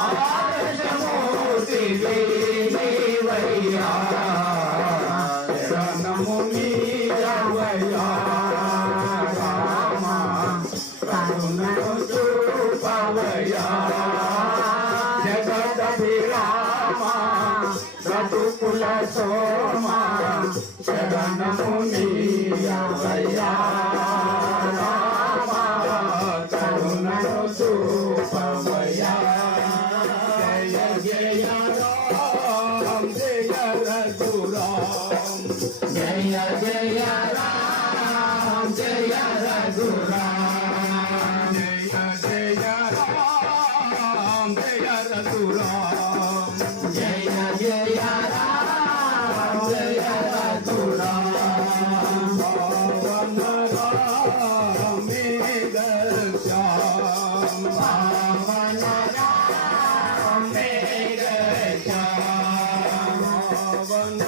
ఆదర్శమూర్తి నీవయ్యా శరణము నీవయ్యా రామ కరుణను చూపవయ్యా జగదభిరామ బ్రతుకుల సోమ శరణము నీవయ్యా రామ కరుణను చూపవయ్యా జయ జయ రామ జయ రఘురామ జయ జయ రామ జయ రఘురామ జయ జయ రామ జయ రఘురామ జయ జయ రామ జయ రఘురామ పవన రామే గశ్యామ పవన రామే గశ్యామ పవన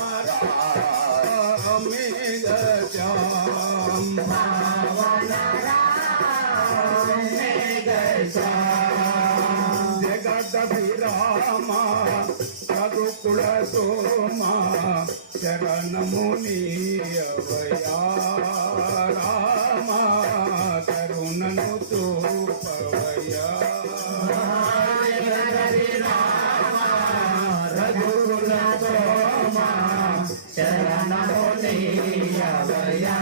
రామే గశ్యామ పవన రామే గశ్యామ జగదభిరామ రఘుకుల సోమ శరణము నీవయ్యా రామ కరుణను చూపవయ్యా రఘుకుల సోమ శరణము నీవయ్యా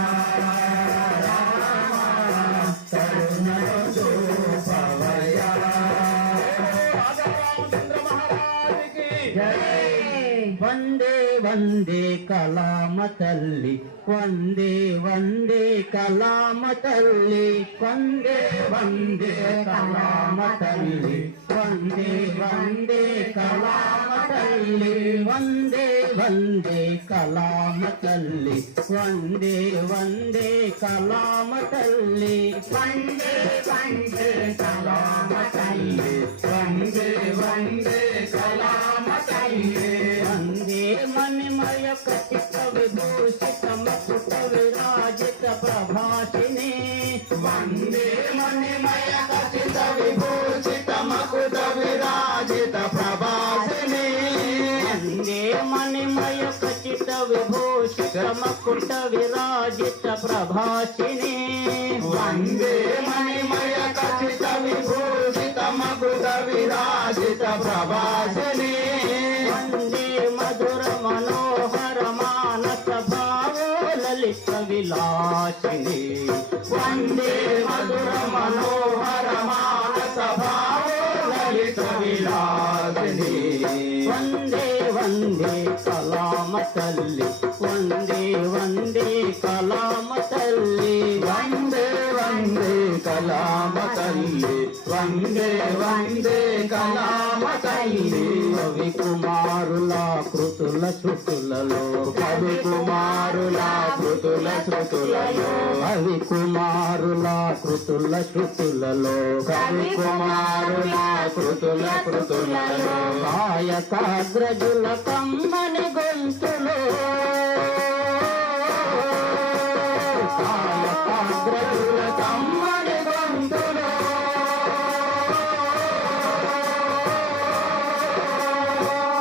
రామ కరుణను చూపవయ్యా వందే వందే కళామ తల్లి వందే వందే కళామ తల్లి వందే వందే కళామ తల్లి వందే వందే కళామ తల్లి వందే వందే కళామ తల్లి వందే వందే కళామ తల్లి వందే వందే కళామ తల్లి వందే వందే కళామ తల్లి వందే మణిమయ కటిక విభూషిత మకుట విరాజిత ప్రభాషిణి వందే మణిమయ కటిక విభూషిత మకుట విరాజిత ప్రభాషిణి వందే మణిమయ కటిక విభూషిత మకుట విరాజిత ప్రభాషిణి వందే మణిమయ కటిక విభూషిత మకుట విరాజిత ప్రభాషిని వందే మధుర మనోహర మానస భావో లలిత విలాసిని వందే మధుర మనోహర మానస భావో లలిత విలాసిని వందే వందే కళామ తల్లి వందే వందే కళామ తల్లి వందే వందే కళామ తల్లి వందే వందే కళామ తల్లి కవి కుమారుల కృతుల శృతులలో కవి కుమారుల కృతుల శృతులలో కవి కుమారుల కృతుల శృతులలో కవి కుమారుల కృతుల కృతులలో కాయకాగ్రజుల కమ్మని గొంతులో కాయకాగ్రజుల కమ్మని గొంతులో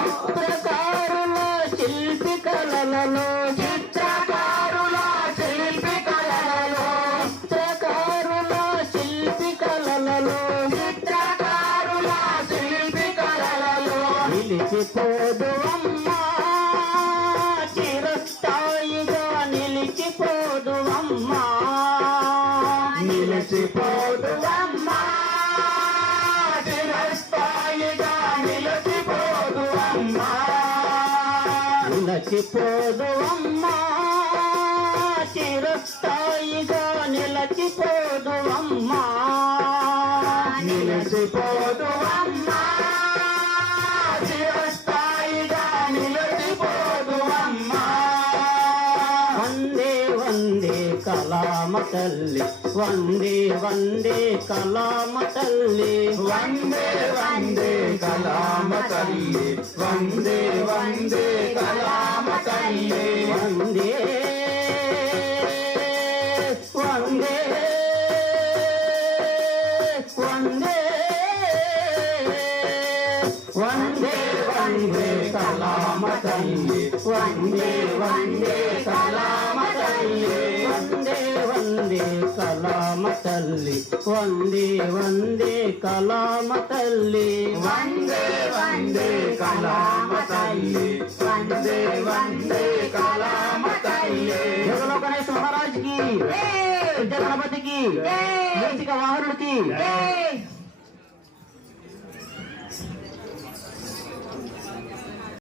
చిత్రకారుల శిల్పి కళలలో చిత్రకారుల శిల్పి కళలలో చిత్రకారుల శిల్పి కళలలో చిత్రకారుల శిల్పి కళలలో నిలిచిపోదు అమ్మా చిరస్థాయిగా నిలిచిపోదు అమ్మా నిలిచిపోదు అమ్మా చిరస్థాయిగా నిలిచిపోదు అమ్మా నిలిచిపోదు అమ్మా చిరస్థాయిగా నిలిచిపోదు అమ్మా నిలిచిపోదు అమ్మా చిరస్థాయిగా నిలిచిపోదు అమ్మా వందే వందే కళామ తల్లి వందే వందే కళామ తల్లి వందే వందే కళామ తల్లి వందే వందే కళామ తల్లి వందే వందే వందే వందే వందే కళామ తల్లి వందే వందే కళామ తల్లి వందే వందే కళామ తల్లి వందే వందే కళామ తల్లి వందే వందే కళామ తల్లి వందే వందే కళామ తల్లి జగలో గణేష్ మహారాజ్ కి జగణపతికి వాహనుడికి